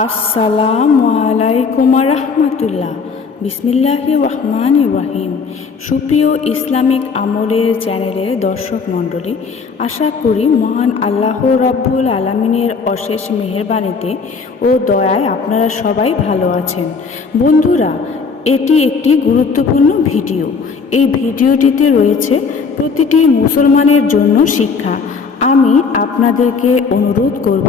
আসসালামু আলাইকুম রহমতুল্লাহ। বিসমিল্লাহ রহমান রাহিম। সুপ্রিয় ইসলামিক আমলের চ্যানেলের দর্শক মণ্ডলী, আশা করি মহান আল্লাহ রব্বুল আলমিনের অশেষ মেহরবানিতে ও দয়ায় আপনারা সবাই ভালো আছেন। বন্ধুরা, এটি একটি গুরুত্বপূর্ণ ভিডিও। এই ভিডিওটিতে রয়েছে প্রতিটি মুসলমানের জন্য শিক্ষা আমি আপনাদেরকে অনুরোধ করব,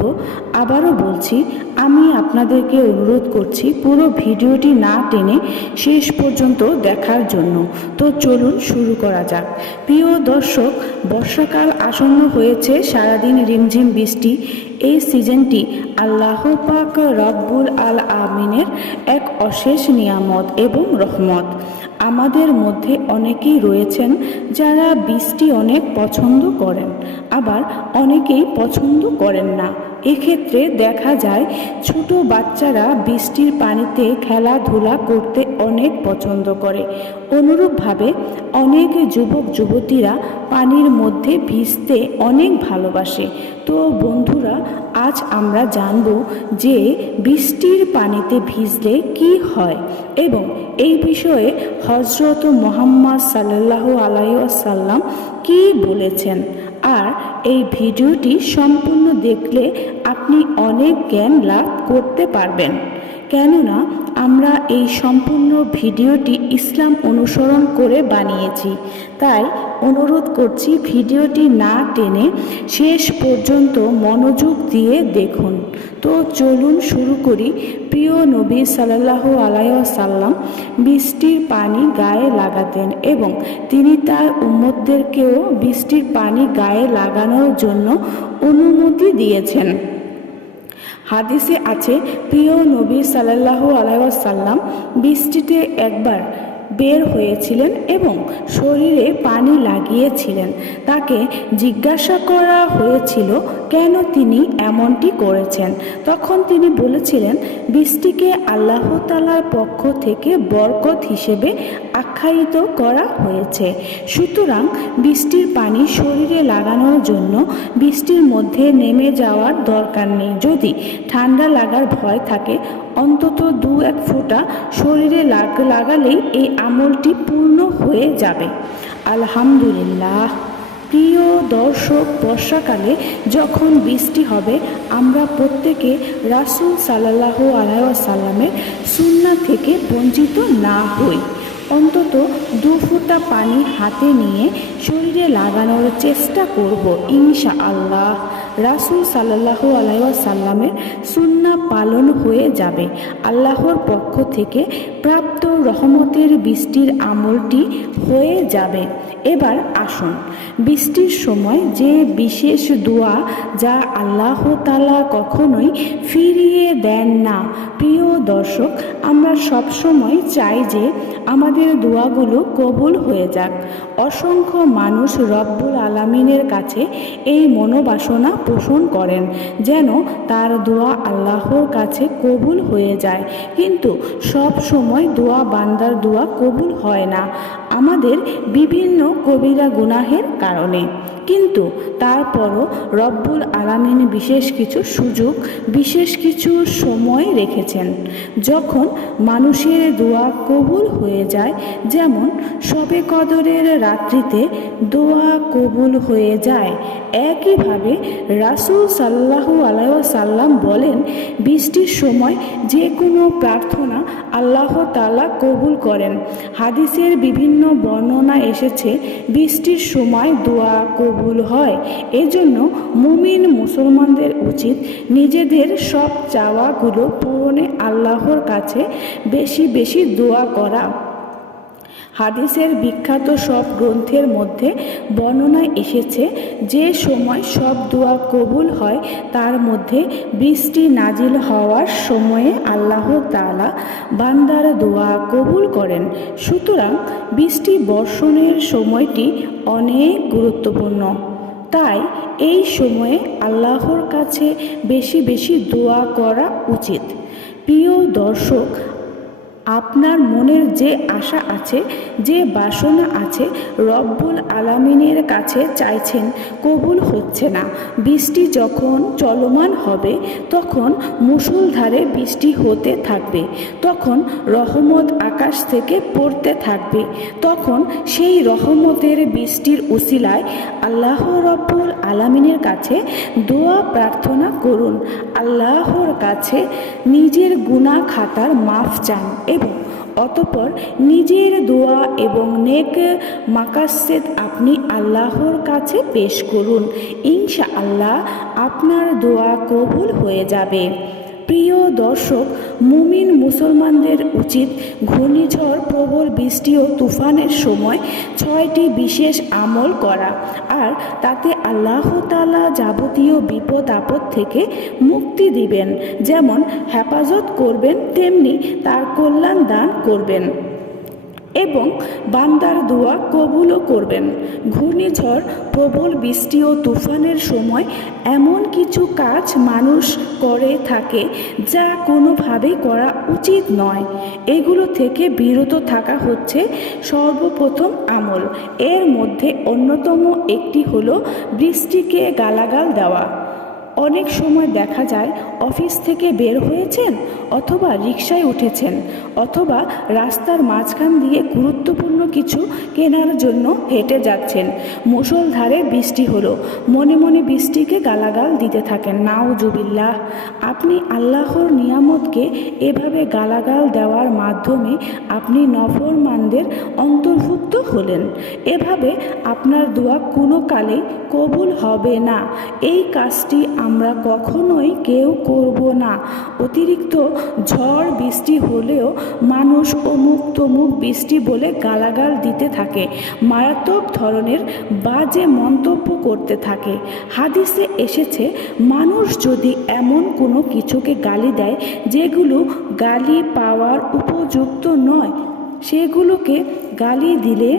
আবারও বলছি, আমি আপনাদেরকে অনুরোধ করছি পুরো ভিডিওটি না টেনে শেষ পর্যন্ত দেখার জন্য। তো চলুন শুরু করা যাক। প্রিয় দর্শক, বর্ষাকাল আসন্ন হয়েছে, সারাদিন রিমঝিম বৃষ্টি। এই সিজনটি আল্লাহ পাক রব্বুল আল আমিনের এক অশেষ নিয়ামত এবং রহমত। আমাদের মধ্যে অনেকেই রয়েছেন যারা বৃষ্টি অনেক পছন্দ করেন, আবার অনেকেই পছন্দ করেন না। এক্ষেত্রে দেখা যায়, ছোট বাচ্চারা বৃষ্টির পানিতে খেলাধুলা করতে অনেক পছন্দ করে। অনুরূপভাবে অনেক যুবক যুবতীরা পানির মধ্যে ভিজতে অনেক ভালোবাসে। তো বন্ধুরা, আজ আমরা জানব যে বৃষ্টির পানিতে ভিজলে কি হয় এবং এই বিষয়ে হজরত মোহাম্মদ সাল্লাহ আলাইসাল্লাম কি বলেছেন? আর এই ভিডিওটি সম্পূর্ণ দেখলে আপনি অনেক জ্ঞান লাভ করতে পারবেন। কেননা আমরা এই সম্পূর্ণ ভিডিওটি ইসলাম অনুসরণ করে বানিয়েছি। তাই অনুরোধ করছি ভিডিওটি না টেনে শেষ পর্যন্ত মনোযোগ দিয়ে দেখুন। তো চলুন শুরু করি। প্রিয় নবী সাল্লাহ আলাইসাল্লাম বৃষ্টির পানি গায়ে লাগাতেন এবং তিনি তার উম্মতদেরকেও বৃষ্টির পানি গায়ে লাগানোর জন্য অনুমতি দিয়েছেন। হাদিসে আছে প্রিয় নবী সাল্লাহ আলাইসাল্লাম বৃষ্টিতে একবার বের হয়েছিলেন এবং শরীরে পানি লাগিয়েছিলেন। তাকে জিজ্ঞাসা করা হয়েছিল, কেন তিনি এমনটি করেছেন? তখন তিনি বলেছিলেন, বৃষ্টিকে আল্লাহ তালার পক্ষ থেকে বরকত হিসেবে আখ্যায়িত করা হয়েছে। সুতরাং বৃষ্টির পানি শরীরে লাগানোর জন্য বৃষ্টির মধ্যে নেমে যাওয়ার দরকার নেই। যদি ঠান্ডা লাগার ভয় থাকে অন্তত দু এক ফোঁটা শরীরে লাগালেই এই আমলটি পূর্ণ হয়ে যাবে। আলহামদুলিল্লাহ। প্রিয় দর্শক, বর্ষাকালে যখন বৃষ্টি হবে, আমরা প্রত্যেকে রাসুল সাল্লাহ আলাইসাল্লামের সুন্না থেকে বঞ্চিত না হই। অন্তত দু ফুটা পানি হাতে নিয়ে শরীরে লাগানোর চেষ্টা করব ইনশা আল্লাহ রাসুল সাল্লাহ আলাইসাল্লামের সুন্না পালন হয়ে যাবে। আল্লাহর পক্ষ থেকে প্রাপ্ত রহমতের বৃষ্টির আমলটি হয়ে যাবে। এবার আসুন, বৃষ্টির সময় যে বিশেষ দোয়া যা আল্লাহ তালা কখনোই ফিরিয়ে দেন না। প্রিয় দর্শক, আমরা সবসময় চাই যে আমাদের দোয়াগুলো কবুল হয়ে যাক। অসংখ্য মানুষ রব্বুল আলামিনের কাছে এই মনোবাসনা পোষণ করেন যেন তার দোয়া আল্লাহর কাছে কবুল হয়ে যায়। কিন্তু সব সময় দোয়া বান্দার দোয়া কবুল হয় না। আমাদের বিভিন্ন কবিরা গুনাহের কারণে। কিন্তু তারপরও রব্বুল আলামিন বিশেষ কিছু সুযোগ, বিশেষ কিছু সময় রেখেছেন। যখন মানুষের দোয়া কবুল হয়ে যায়, যেমন সবে কদরের রাত্রিতে দোয়া কবুল হয়ে যায়, একইভাবে রাসুল সাল্লাহু আলাইসাল্লাম বলেন, বৃষ্টির সময় যে কোনো প্রার্থনা আল্লাহ তালা কবুল করেন। হাদিসের বিভিন্ন বর্ণনা এসেছে, বৃষ্টির সময় দোয়া কবুল হয়। এজন্য মুমিন মুসলমানদের উচিত নিজেদের সব চাওয়াগুলো পূরণে আল্লাহর কাছে বেশি বেশি দোয়া করা। হাদিসের বিখ্যাত সব গ্রন্থের মধ্যে বর্ণনা এসেছে যে সময় সব দোয়া কবুল হয়, তার মধ্যে বৃষ্টি নাজিল হওয়ার সময়ে আল্লাহ তালা বান্দার দোয়া কবুল করেন। সুতরাং বৃষ্টি বর্ষণের সময়টি অনেক গুরুত্বপূর্ণ। তাই এই সময়ে আল্লাহর কাছে বেশি বেশি দোয়া করা উচিত। প্রিয় দর্শক আপনার মনের যে আশা আছে, যে বাসনা আছে, রব্বুল আলামিনের কাছে চাইছেন, কবুল হচ্ছে না। বৃষ্টি যখন চলমান হবে, তখন মুষলধারে বৃষ্টি হতে থাকবে, তখন রহমত আকাশ থেকে পড়তে থাকবে, তখন সেই রহমতের বৃষ্টির উসিলায় আল্লাহ রব্বুল আলামিনের কাছে দোয়া প্রার্থনা করুন। আল্লাহর কাছে নিজের গুণা খাতার মাফ চান এবং অতপর নিজের দোয়া এবং নেক মাকাসেদ আপনি আল্লাহর কাছে পেশ করুন। ইনশা আল্লাহ আপনার দোয়া কবুল হয়ে যাবে। প্রিয় দর্শক, মুমিন মুসলমানদের উচিত ঘূর্ণিঝড়, প্রবল বৃষ্টি ও তুফানের সময় ছয়টি বিশেষ আমল করা। আর তাতে আল্লাহ তালা যাবতীয় বিপদ আপদ থেকে মুক্তি দিবেন। যেমন হেফাজত করবেন, তেমনি তার কল্যাণ দান করবেন। এবং বান্দার দোয়া কবুলও করবেন। ঘূর্ণিঝড়, প্রবল বৃষ্টি ও তুফানের সময় এমন কিছু কাজ মানুষ করে থাকে যা কোনোভাবেই করা উচিত নয়। এগুলো থেকে বিরত থাকা হচ্ছে সর্বপ্রথম আমল। এর মধ্যে অন্যতম একটি হলো বৃষ্টিকে গালাগাল দেওয়া। অনেক সময় দেখা যায় অফিস থেকে বের হয়েছেন অথবা রিকশায় উঠেছেন অথবা রাস্তার মাঝখান দিয়ে গুরুত্বপূর্ণ কিছু কেনার জন্য হেঁটে যাচ্ছেন। মুষলধারে বৃষ্টি হলো। মনে মনে বৃষ্টিকে গালাগাল দিতে থাকেন। নাও জুবিল্লাহ আপনি আল্লাহর নিয়ামতকে এভাবে গালাগাল দেওয়ার মাধ্যমে আপনি নফরমানদের অন্তর্ভুক্ত হলেন। এভাবে আপনার দোয়া কোনো কালে কবুল হবে না। এই কাজটি আমরা কখনোই কেউ করব না। অতিরিক্ত ঝড় বৃষ্টি হলেও মানুষ অমুক তমুক বৃষ্টি বলে গালাগাল দিতে থাকে। মারাত্মক ধরনের বাজে মন্তব্য করতে থাকে। হাদিসে এসেছে, মানুষ যদি এমন কোনো কিছুকে গালি দেয় যেগুলো গালি পাওয়ার উপযুক্ত নয়, সেগুলোকে গালি দিলে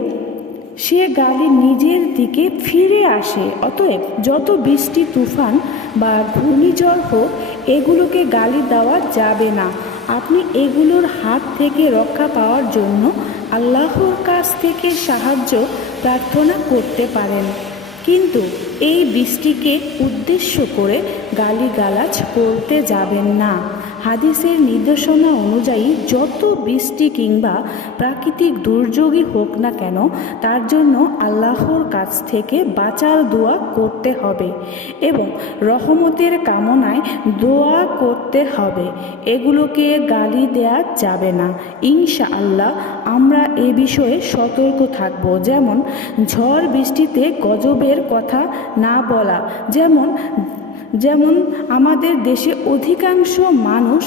সে গালি নিজের দিকে ফিরে আসে। অতএব যত বৃষ্টি, তুফান বা ঘূর্ণিঝড় হোক, এগুলোকে গালি দেওয়া যাবে না। আপনি এগুলোর হাত থেকে রক্ষা পাওয়ার জন্য আল্লাহর কাছ থেকে সাহায্য প্রার্থনা করতে পারেন। কিন্তু এই বৃষ্টিকে উদ্দেশ্য করে গালিগালাজ করতে যাবেন না। হাদিসের নির্দেশনা অনুযায়ী যত বৃষ্টি কিংবা প্রাকৃতিক দুর্যোগই হোক না কেন, তার জন্য আল্লাহর কাছ থেকে বাঁচার দোয়া করতে হবে এবং রহমতের কামনায় দোয়া করতে হবে। এগুলোকে গালি দেয়া যাবে না। ইনশা আল্লাহ আমরা এ বিষয়ে সতর্ক থাকব। যেমন ঝড় বৃষ্টিতে গজবের কথা না বলা, যেমন যেমন আমাদের দেশে অধিকাংশ মানুষ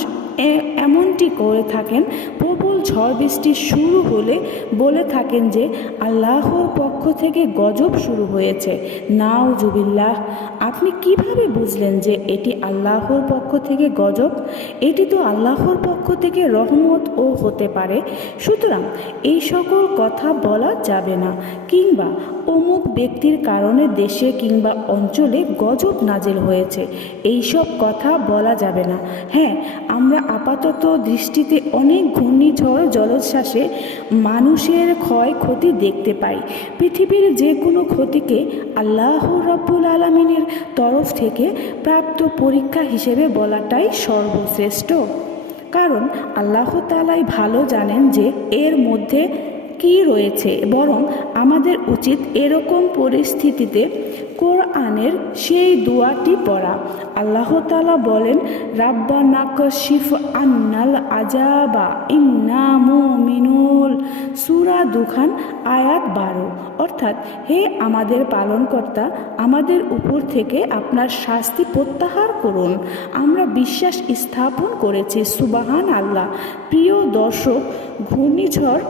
এমনটি করে থাকেন, প্রবল ঝড় বৃষ্টি শুরু হলে বলে থাকেন যে, আল্লাহর পক্ষ থেকে গজব শুরু হয়েছে। নাও জুবিল্লাহ আপনি কীভাবে বুঝলেন যে এটি আল্লাহর পক্ষ থেকে গজব? এটি তো আল্লাহর পক্ষ থেকে রহমত ও হতে পারে। সুতরাং এই সকল কথা বলা যাবে না, কিংবা অমুক ব্যক্তির কারণে দেশে কিংবা অঞ্চলে গজব নাজেল হয়েছে। এই সব কথা বলা যাবে না। হ্যাঁ আমরা আপাতত দৃষ্টিতে অনেক ঘূর্ণিঝড় জলোচ্ছ্বাসে মানুষের ক্ষয় ক্ষতি দেখতে পাই। পৃথিবীর যে কোনো ক্ষতিকে আল্লাহ রব্বুল আলমিনের তরফ থেকে প্রাপ্ত পরীক্ষা হিসেবে বলাটাই সর্বশ্রেষ্ঠ। কারণ আল্লাহ তালাই ভালো জানেন যে এর মধ্যে কি রয়েছে, বরং আমাদের উচিত এরকম পরিস্থিতিতে কোরআনের সেই দোয়াটি পড়া। আল্লাহ তালা বলেন রাব্বানাক শিফ আন্নাল আজাবা ইন্না মুমিনুল। সুরা দুখান, আয়াত বারো। অর্থাৎ, হে আমাদের পালনকর্তা, আমাদের উপর থেকে আপনার শাস্তি প্রত্যাহার করুন। আমরা বিশ্বাস স্থাপন করেছি সুবাহান আল্লাহ প্রিয় দর্শক, ঘূর্ণিঝড়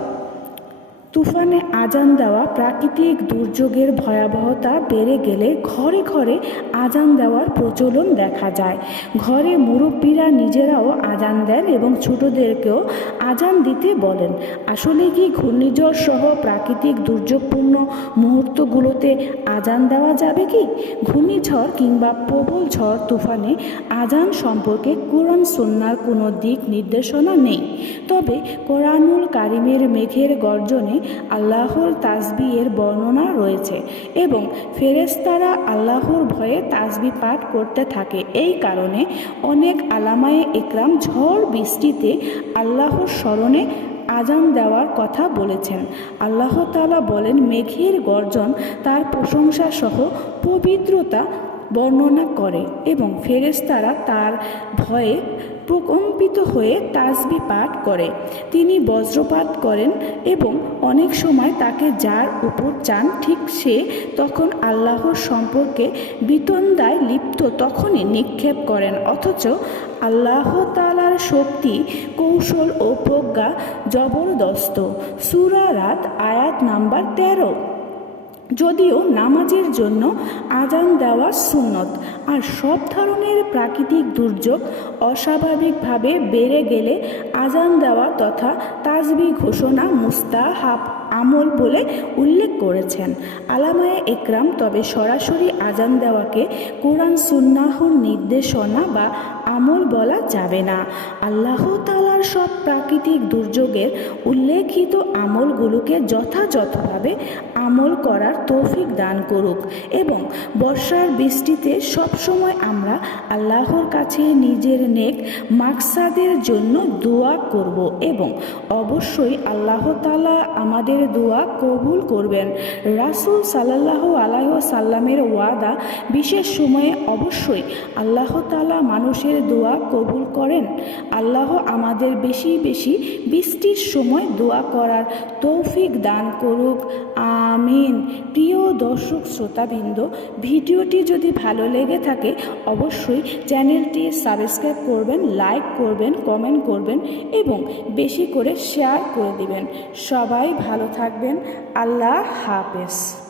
তুফানে আজান দেওয়া প্রাকৃতিক দুর্যোগের ভয়াবহতা বেড়ে গেলে ঘরে ঘরে আজান দেওয়ার প্রচলন দেখা যায়। ঘরে মুরব্বীরা নিজেরাও আজান দেন এবং ছোটদেরকেও আজান দিতে বলেন। আসলে কি ঘূর্ণিঝড় সহ প্রাকৃতিক দুর্যোগপূর্ণ মুহূর্তগুলোতে আজান দেওয়া যাবে কি? ঘূর্ণিঝড় কিংবা প্রবল ঝড় তুফানে আজান সম্পর্কে কোরআন সন্ন্যার কোনো দিক নির্দেশনা নেই। তবে কোরআনুল কারিমের মেঘের গর্জনে আল্লাহর তাসবিহের বর্ণনা রয়েছে এবং ফেরেশতারা আল্লাহর ভয়ে তাসবি পাঠ করতে থাকে। এই কারণে অনেক আলামায়ে একরাম ঝড় বৃষ্টিতে আল্লাহর স্মরণে আজান দেওয়ার কথা বলেছেন। আল্লাহ তাআলা বলেন, মেঘের গর্জন তার প্রশংসা সহ পবিত্রতা বর্ণনা করে এবং ফেরেশতারা তার ভয়ে প্রকম্পিত হয়ে তাসবি পাঠ করে। তিনি বজ্রপাত করেন এবং অনেক সময় তাকে যার উপর চান ঠিক সে তখন আল্লাহর সম্পর্কে বিতন্দায় লিপ্ত তখনই নিক্ষেপ করেন। অথচ আল্লাহ তালার শক্তি, কৌশল ও প্রজ্ঞা জবরদস্ত। সুরা রাত আয়াত নাম্বার তেরো। যদিও নামাজের জন্য আজান দেওয়া সুন্নত, আর সব ধরনের প্রাকৃতিক দুর্যোগ অস্বাভাবিকভাবে বেড়ে গেলে আজান দেওয়া তথা তাজবি ঘোষণা মুস্তাহাব আমল বলে উল্লেখ করেছেন। আলামায়ে একরাম তবে সরাসরি আজান দেওয়াকে কোরআন সুন্নাহর নির্দেশনা বা আমল বলা যাবে না। আল্লাহ তালার সব প্রাকৃতিক দুর্যোগের উল্লেখিত আমলগুলোকে যথাযথভাবে আমল করার তৌফিক দান করুক এবং বর্ষার বৃষ্টিতে সবসময় আমরা আল্লাহর কাছে নিজের নেক মাকসাদের জন্য দোয়া করব এবং অবশ্যই আল্লাহ তালা আমাদের দোয়া কবুল করবেন। রাসুল সাল্লাহ আলাহ সাল্লামের ওয়াদা বিশেষ সময়ে অবশ্যই আল্লাহ তালা মানুষের দোয়া কবুল করেন। আল্লাহ আমাদের বেশি বেশি বৃষ্টির সময় দোয়া করার তৌফিক দান করুক। আমিন। প্রিয় দর্শক শ্রোতাবৃন্দ, ভিডিওটি যদি ভালো লেগে থাকে, অবশ্যই চ্যানেলটি সাবস্ক্রাইব করবেন, লাইক করবেন, কমেন্ট করবেন এবং বেশি করে শেয়ার করে দিবেন। সবাই ভালো থাকবেন। আল্লাহ হাফেজ।